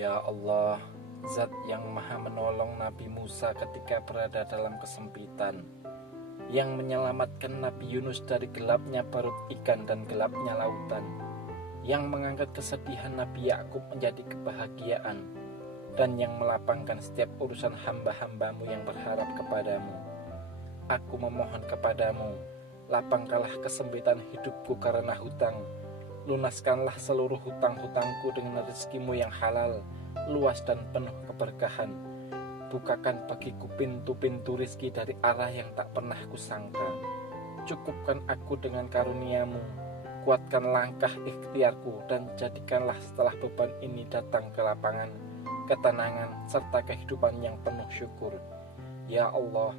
Ya Allah, Zat yang maha menolong Nabi Musa ketika berada dalam kesempitan, yang menyelamatkan Nabi Yunus dari gelapnya perut ikan dan gelapnya lautan, yang mengangkat kesedihan Nabi Yakub menjadi kebahagiaan, dan yang melapangkan setiap urusan hamba-hambamu yang berharap kepadamu. Aku memohon kepadamu, lapangkanlah kesempitan hidupku karena hutang. Lunaskanlah seluruh hutang-hutangku dengan rezekimu yang halal, luas dan penuh keberkahan. Bukakan bagiku pintu-pintu rizki dari arah yang tak pernah kusangka. Cukupkan aku dengan karuniamu, kuatkan langkah ikhtiarku, dan jadikanlah setelah beban ini datang ke lapangan, ketenangan, serta kehidupan yang penuh syukur. Ya Allah,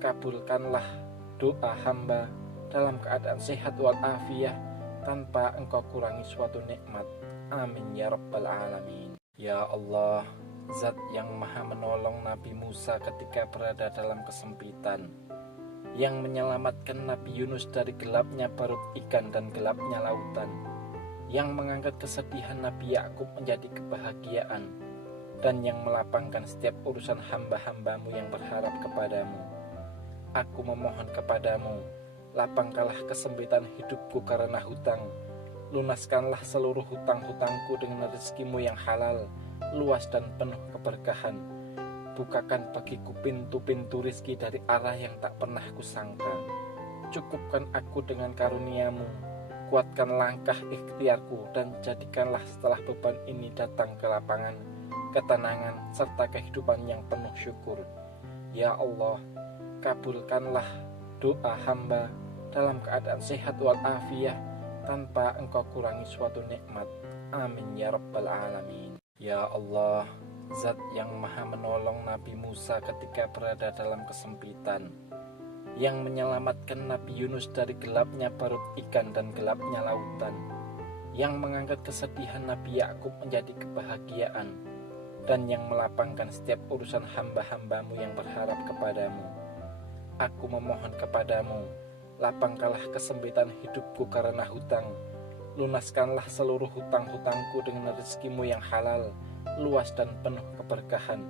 kabulkanlah doa hamba dalam keadaan sehat walafiat, tanpa engkau kurangi suatu nikmat. Amin ya rabbal alamin. Ya Allah, Zat yang maha menolong Nabi Musa ketika berada dalam kesempitan, yang menyelamatkan Nabi Yunus dari gelapnya perut ikan dan gelapnya lautan, yang mengangkat kesedihan Nabi Yakub menjadi kebahagiaan, dan yang melapangkan setiap urusan hamba-hambamu yang berharap kepadamu. Aku memohon kepadamu, lapangkanlah kesempitan hidupku karena hutang. Lunaskanlah seluruh hutang-hutangku dengan rezekimu yang halal, luas dan penuh keberkahan. Bukakan bagiku pintu-pintu rizki dari arah yang tak pernah kusangka. Cukupkan aku dengan karuniamu, kuatkan langkah ikhtiarku, dan jadikanlah setelah beban ini datang ke lapangan, ketenangan, serta kehidupan yang penuh syukur. Ya Allah, kabulkanlah doa hamba dalam keadaan sehat walafiat, tanpa engkau kurangi suatu nikmat. Amin ya rabbal alamin. Ya Allah, Zat yang maha menolong Nabi Musa ketika berada dalam kesempitan, yang menyelamatkan Nabi Yunus dari gelapnya perut ikan dan gelapnya lautan, yang mengangkat kesedihan Nabi Yakub menjadi kebahagiaan, dan yang melapangkan setiap urusan hamba-hambamu yang berharap kepadamu. Aku memohon kepadamu, lapangkanlah kesempitan hidupku karena hutang. Lunaskanlah seluruh hutang-hutangku dengan rezekimu yang halal, luas dan penuh keberkahan.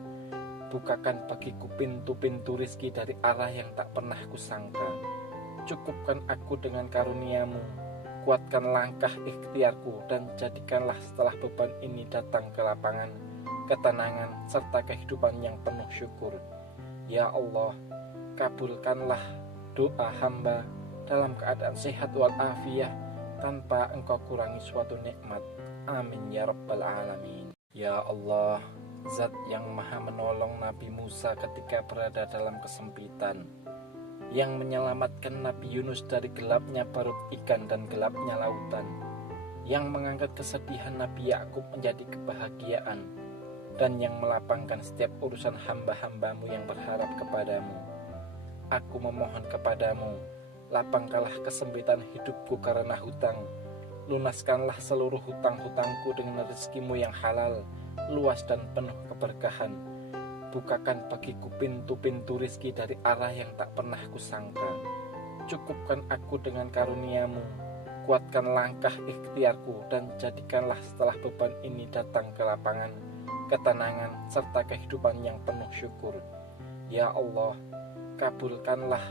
Bukakan bagiku pintu-pintu rizki dari arah yang tak pernah kusangka. Cukupkan aku dengan karuniamu, kuatkan langkah ikhtiarku, dan jadikanlah setelah beban ini datang ke lapangan, ketenangan, serta kehidupan yang penuh syukur. Ya Allah, kabulkanlah doa hamba dalam keadaan sehat walafiat, tanpa engkau kurangi suatu nikmat. Amin ya rabbal alamin. Ya Allah, Zat yang maha menolong Nabi Musa ketika berada dalam kesempitan, yang menyelamatkan Nabi Yunus dari gelapnya perut ikan dan gelapnya lautan, yang mengangkat kesedihan Nabi Yakub menjadi kebahagiaan, dan yang melapangkan setiap urusan hamba-hambamu yang berharap kepadamu. Aku memohon kepadamu, lapangkanlah kesempitan hidupku karena hutang. Lunaskanlah seluruh hutang-hutangku dengan rezekimu yang halal, luas dan penuh keberkahan. Bukakan bagiku pintu-pintu rizki dari arah yang tak pernah kusangka. Cukupkan aku dengan karuniamu, kuatkan langkah ikhtiarku, dan jadikanlah setelah beban ini datang ke lapangan, ketenangan, serta kehidupan yang penuh syukur. Ya Allah, kabulkanlah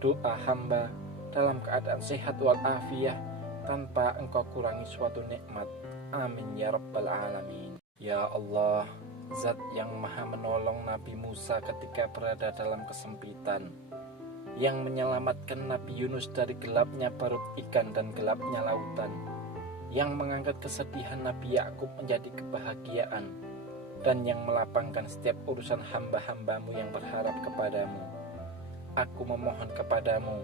doa hamba dalam keadaan sehat walafiat, tanpa engkau kurangi suatu nikmat. Amin ya rabbal alamin. Ya Allah, Zat yang maha menolong Nabi Musa ketika berada dalam kesempitan, yang menyelamatkan Nabi Yunus dari gelapnya perut ikan dan gelapnya lautan, yang mengangkat kesedihan Nabi Yakub menjadi kebahagiaan, dan yang melapangkan setiap urusan hamba-hambamu yang berharap kepadamu. Aku memohon kepadamu,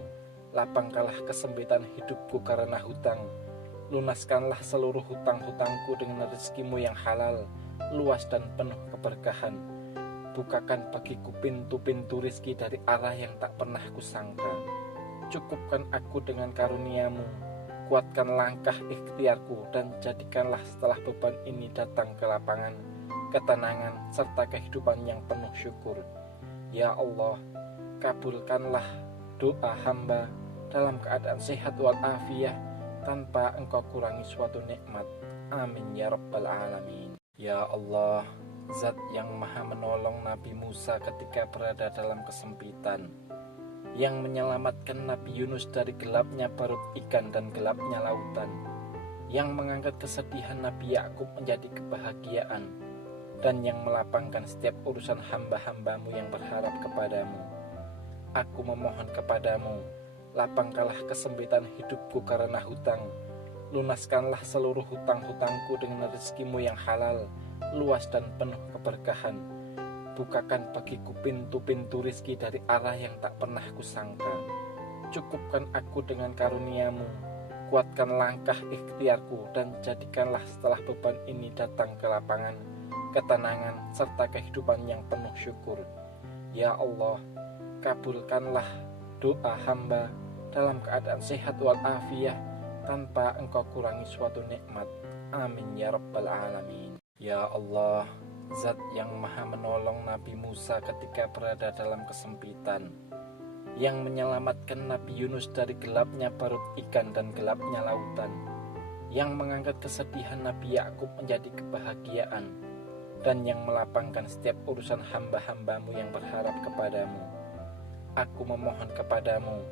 lapangkanlah kesempitan hidupku karena hutang. Lunaskanlah seluruh hutang-hutangku dengan rezekimu yang halal, luas dan penuh keberkahan. Bukakan bagiku pintu-pintu rizki dari arah yang tak pernah kusangka. Cukupkan aku dengan karuniamu, kuatkan langkah ikhtiarku, dan jadikanlah setelah beban ini datang ke lapangan, ketenangan, serta kehidupan yang penuh syukur. Ya Allah, kabulkanlah doa hamba dalam keadaan sehat walafiat, tanpa engkau kurangi suatu nikmat. Amin ya rabbal alamin. Ya Allah, Zat yang maha menolong Nabi Musa ketika berada dalam kesempitan, yang menyelamatkan Nabi Yunus dari gelapnya perut ikan dan gelapnya lautan, yang mengangkat kesedihan Nabi Yakub menjadi kebahagiaan, dan yang melapangkan setiap urusan hamba-hambamu yang berharap kepadamu. Aku memohon kepadamu, lapangkanlah kesempitan hidupku karena hutang. Lunaskanlah seluruh hutang-hutangku dengan rezekimu yang halal, luas dan penuh keberkahan. Bukakan bagiku pintu-pintu rizki dari arah yang tak pernah kusangka. Cukupkan aku dengan karuniamu, kuatkan langkah ikhtiarku, dan jadikanlah setelah beban ini datang ke lapangan, ketenangan, serta kehidupan yang penuh syukur. Ya Allah, kabulkanlah doa hamba dalam keadaan sehat walafiat, tanpa engkau kurangi suatu nikmat. Amin ya rabbal alamin. Ya Allah, Zat yang maha menolong Nabi Musa ketika berada dalam kesempitan, yang menyelamatkan Nabi Yunus dari gelapnya perut ikan dan gelapnya lautan, yang mengangkat kesedihan Nabi Yakub menjadi kebahagiaan, dan yang melapangkan setiap urusan hamba-hambamu yang berharap kepadamu. Aku memohon kepadamu,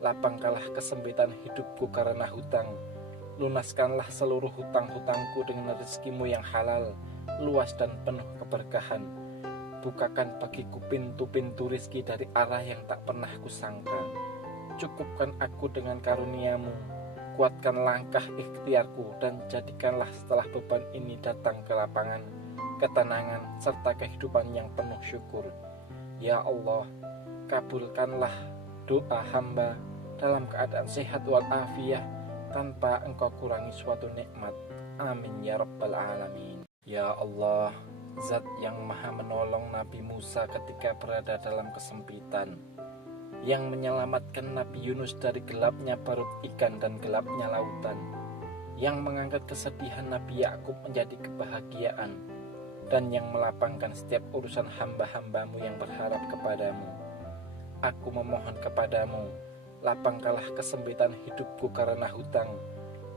lapangkanlah kesempitan hidupku karena hutang. Lunaskanlah seluruh hutang-hutangku dengan rezekimu yang halal, luas dan penuh keberkahan. Bukakan bagiku pintu-pintu rizki dari arah yang tak pernah kusangka. Cukupkan aku dengan karuniamu, kuatkan langkah ikhtiarku, dan jadikanlah setelah beban ini datang ke lapangan, ketenangan, serta kehidupan yang penuh syukur. Ya Allah, kabulkanlah doa hamba dalam keadaan sehat walafiat, tanpa engkau kurangi suatu nikmat. Amin ya rabbal alamin. Ya Allah, Zat yang maha menolong Nabi Musa ketika berada dalam kesempitan, yang menyelamatkan Nabi Yunus dari gelapnya perut ikan dan gelapnya lautan, yang mengangkat kesedihan Nabi Yakub menjadi kebahagiaan, dan yang melapangkan setiap urusan hamba-hambamu yang berharap kepadamu. Aku memohon kepadamu, lapangkanlah kesempitan hidupku karena hutang.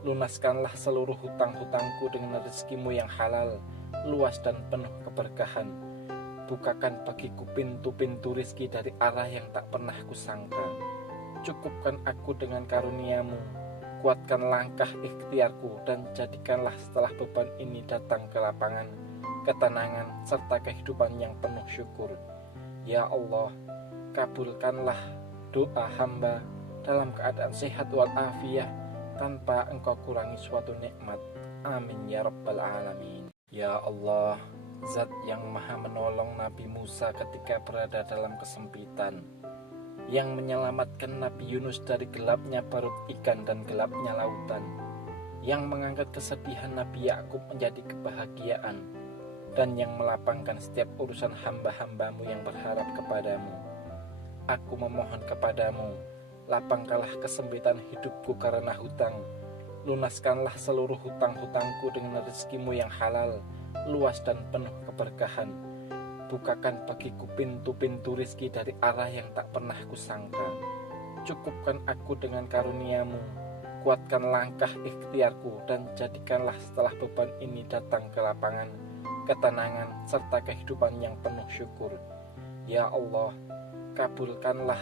Lunaskanlah seluruh hutang-hutangku dengan rezekimu yang halal, luas dan penuh keberkahan. Bukakan bagiku pintu-pintu rizki dari arah yang tak pernah kusangka. Cukupkan aku dengan karuniamu, kuatkan langkah ikhtiarku, dan jadikanlah setelah beban ini datang ke lapangan, ketenangan, serta kehidupan yang penuh syukur. Ya Allah, kabulkanlah doa hamba dalam keadaan sehat walafiat, tanpa engkau kurangi suatu nikmat. Amin ya rabbal alamin. Ya Allah, Zat yang maha menolong Nabi Musa ketika berada dalam kesempitan, yang menyelamatkan Nabi Yunus dari gelapnya perut ikan dan gelapnya lautan, yang mengangkat kesedihan Nabi Yakub menjadi kebahagiaan, dan yang melapangkan setiap urusan hamba-hambamu yang berharap kepadamu. Aku memohon kepadamu, lapangkanlah kesempitan hidupku karena hutang. Lunaskanlah seluruh hutang-hutangku dengan rezekimu yang halal, luas dan penuh keberkahan. Bukakan bagiku pintu-pintu rizki dari arah yang tak pernah kusangka. Cukupkan aku dengan karuniamu, kuatkan langkah ikhtiarku, dan jadikanlah setelah beban ini datang ke lapangan, ketenangan, serta kehidupan yang penuh syukur. Ya Allah, kabulkanlah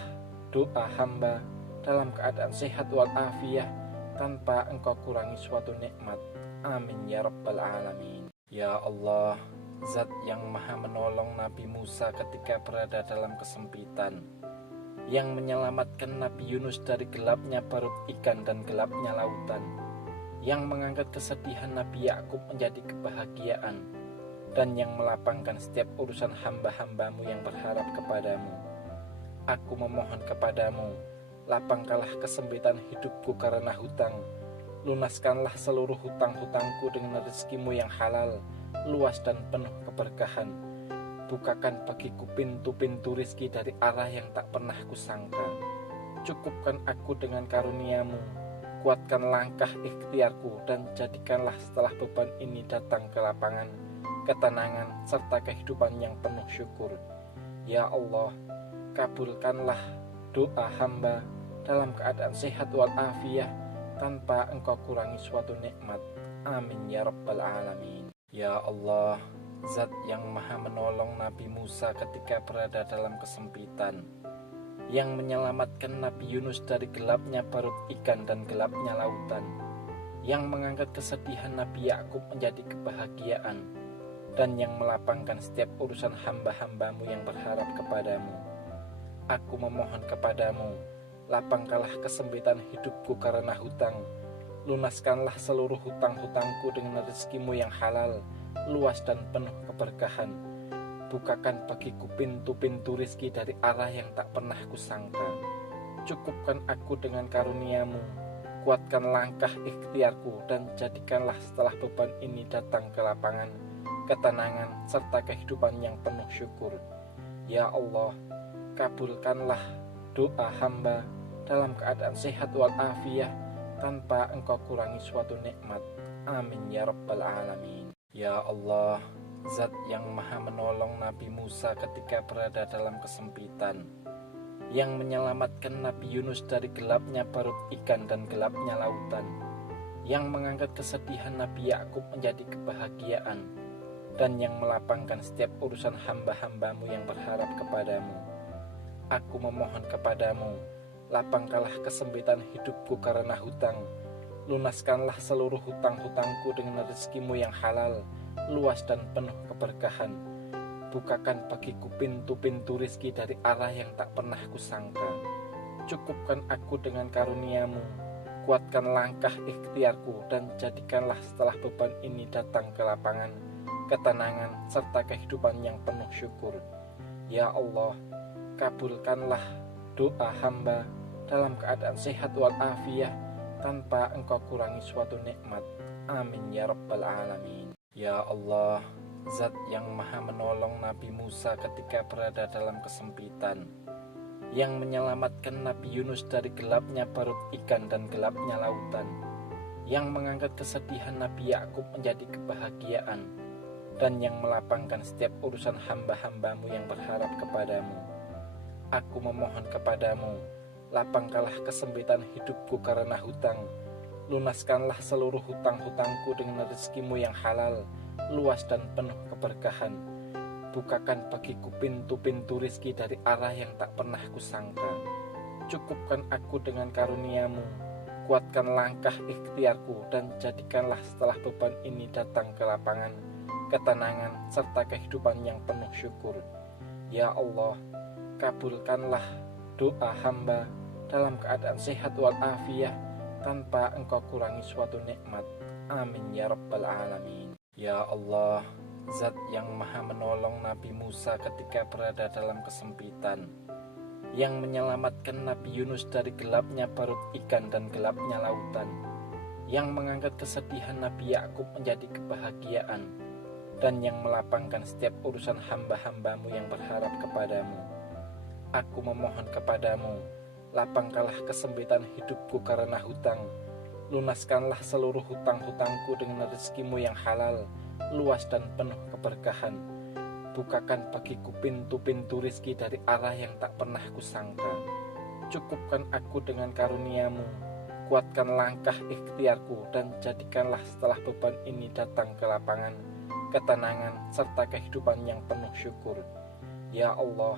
doa hamba dalam keadaan sehat walafiat, tanpa engkau kurangi suatu nikmat. Amin ya rabbal alamin. Ya Allah, Zat yang maha menolong Nabi Musa ketika berada dalam kesempitan, yang menyelamatkan Nabi Yunus dari gelapnya perut ikan dan gelapnya lautan, yang mengangkat kesedihan Nabi Yakub menjadi kebahagiaan, dan yang melapangkan setiap urusan hamba-hambamu yang berharap kepadamu. Aku memohon kepadamu, lapangkanlah kesempitan hidupku karena hutang. Lunaskanlah seluruh hutang-hutangku dengan rezekimu yang halal, luas dan penuh keberkahan. Bukakan bagiku pintu-pintu rizki dari arah yang tak pernah kusangka. Cukupkan aku dengan karuniamu, kuatkan langkah ikhtiarku, dan jadikanlah setelah beban ini datang ke lapangan, ketenangan, serta kehidupan yang penuh syukur. Ya Allah, kabulkanlah doa hamba dalam keadaan sehat walafiat, tanpa engkau kurangi suatu nikmat. Amin ya rabbal alamin. Ya Allah, Zat yang maha menolong Nabi Musa ketika berada dalam kesempitan, yang menyelamatkan Nabi Yunus dari gelapnya perut ikan dan gelapnya lautan, yang mengangkat kesedihan Nabi Yakub menjadi kebahagiaan, dan yang melapangkan setiap urusan hamba-hambamu yang berharap kepadamu. Aku memohon kepadamu, lapangkanlah kesempitan hidupku karena hutang, lunaskanlah seluruh hutang-hutangku dengan rezekimu yang halal, luas dan penuh keberkahan. Bukakan bagiku pintu-pintu rizki dari arah yang tak pernah kusangka. Cukupkan aku dengan karuniamu, kuatkan langkah ikhtiarku, dan jadikanlah setelah beban ini datang ke lapangan, ketenangan, serta kehidupan yang penuh syukur. Ya Allah, kabulkanlah doa hamba dalam keadaan sehat walafiat tanpa engkau kurangi suatu nikmat. Amin ya rabbal alamin. Ya Allah, Zat yang maha menolong Nabi Musa ketika berada dalam kesempitan, yang menyelamatkan Nabi Yunus dari gelapnya perut ikan dan gelapnya lautan, yang mengangkat kesedihan Nabi Yakub menjadi kebahagiaan, dan yang melapangkan setiap urusan hamba-hambamu yang berharap kepadamu. Aku memohon kepadamu, lapangkanlah kesempitan hidupku karena hutang, lunaskanlah seluruh hutang-hutangku dengan rezekimu yang halal, luas dan penuh keberkahan. Bukakan bagiku pintu-pintu rizki dari arah yang tak pernah kusangka. Cukupkan aku dengan karuniamu, kuatkan langkah ikhtiarku, dan jadikanlah setelah beban ini datang ke lapangan, ketenangan, serta kehidupan yang penuh syukur. Ya Allah, kabulkanlah doa hamba dalam keadaan sehat walafiat tanpa engkau kurangi suatu nikmat. Amin ya rabbal alamin. Ya Allah, Zat yang maha menolong Nabi Musa ketika berada dalam kesempitan, yang menyelamatkan Nabi Yunus dari gelapnya perut ikan dan gelapnya lautan, yang mengangkat kesedihan Nabi Yakub menjadi kebahagiaan, dan yang melapangkan setiap urusan hamba-hambamu yang berharap kepadamu. Aku memohon kepadamu, lapangkanlah kesempitan hidupku karena hutang, lunaskanlah seluruh hutang-hutangku dengan rezekimu yang halal, luas dan penuh keberkahan. Bukakan bagiku pintu-pintu rizki dari arah yang tak pernah kusangka. Cukupkan aku dengan karuniamu, kuatkan langkah ikhtiarku, dan jadikanlah setelah beban ini datang ke lapangan, ketenangan, serta kehidupan yang penuh syukur. Ya Allah, kabulkanlah doa hamba dalam keadaan sehat walafiat tanpa engkau kurangi suatu nikmat. Amin ya rabbal alamin. Ya Allah, Zat yang maha menolong Nabi Musa ketika berada dalam kesempitan, yang menyelamatkan Nabi Yunus dari gelapnya perut ikan dan gelapnya lautan, yang mengangkat kesedihan Nabi Yakub menjadi kebahagiaan, dan yang melapangkan setiap urusan hamba-hambamu yang berharap kepadamu. Aku memohon kepadamu, lapangkanlah kesempitan hidupku karena hutang, lunaskanlah seluruh hutang-hutangku dengan rezekimu yang halal, luas dan penuh keberkahan. Bukakan bagiku pintu-pintu rizki dari arah yang tak pernah kusangka. Cukupkan aku dengan karuniamu, kuatkan langkah ikhtiarku, dan jadikanlah setelah beban ini datang ke lapangan, ketenangan, serta kehidupan yang penuh syukur. Ya Allah,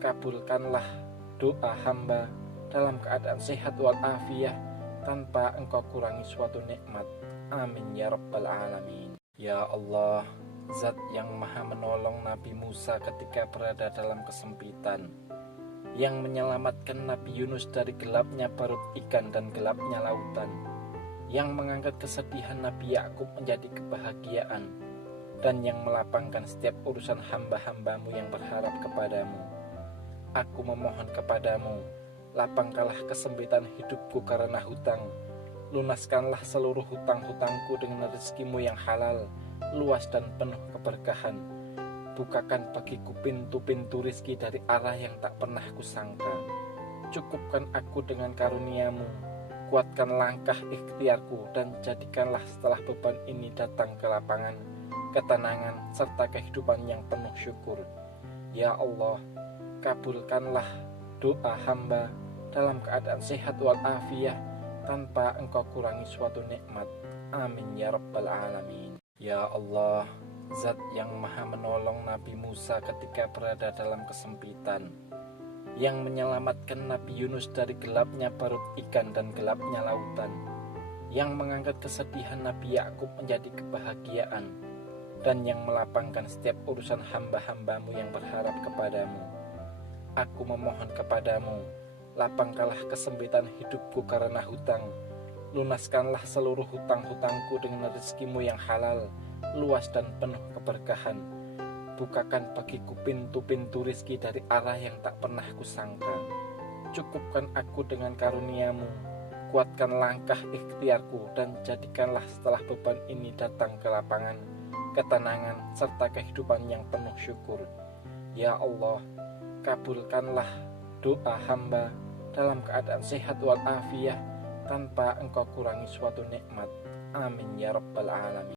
kabulkanlah doa hamba dalam keadaan sehat walafiat tanpa engkau kurangi suatu nikmat. Amin ya rabbal alamin. Ya Allah, Zat yang maha menolong Nabi Musa ketika berada dalam kesempitan, yang menyelamatkan Nabi Yunus dari gelapnya perut ikan dan gelapnya lautan, yang mengangkat kesedihan Nabi Yakub menjadi kebahagiaan, dan yang melapangkan setiap urusan hamba-hambamu yang berharap kepadamu. Aku memohon kepadamu, lapangkanlah kesempitan hidupku karena hutang, lunaskanlah seluruh hutang-hutangku dengan rezekimu yang halal, luas dan penuh keberkahan. Bukakan bagiku pintu-pintu rizki dari arah yang tak pernah kusangka. Cukupkan aku dengan karuniamu, kuatkan langkah ikhtiarku, dan jadikanlah setelah beban ini datang ke lapangan, ketenangan, serta kehidupan yang penuh syukur. Ya Allah, kabulkanlah doa hamba dalam keadaan sehat walafiat tanpa engkau kurangi suatu nikmat. Amin ya rabbal alamin. Ya Allah, Zat yang maha menolong Nabi Musa ketika berada dalam kesempitan, yang menyelamatkan Nabi Yunus dari gelapnya perut ikan dan gelapnya lautan, yang mengangkat kesedihan Nabi Yakub menjadi kebahagiaan, dan yang melapangkan setiap urusan hamba-hambamu yang berharap kepadamu. Aku memohon kepadamu, lapangkanlah kesempitan hidupku karena hutang, lunaskanlah seluruh hutang-hutangku dengan rezekimu yang halal, luas dan penuh keberkahan. Bukakan bagiku pintu-pintu rizki dari arah yang tak pernah kusangka. Cukupkan aku dengan karuniamu, kuatkan langkah ikhtiarku, dan jadikanlah setelah beban ini datang kelapangan, ketenangan, serta kehidupan yang penuh syukur. Ya Allah, kabulkanlah doa hamba dalam keadaan sehat walafiat tanpa engkau kurangi suatu nikmat. Amin ya rabbal alamin.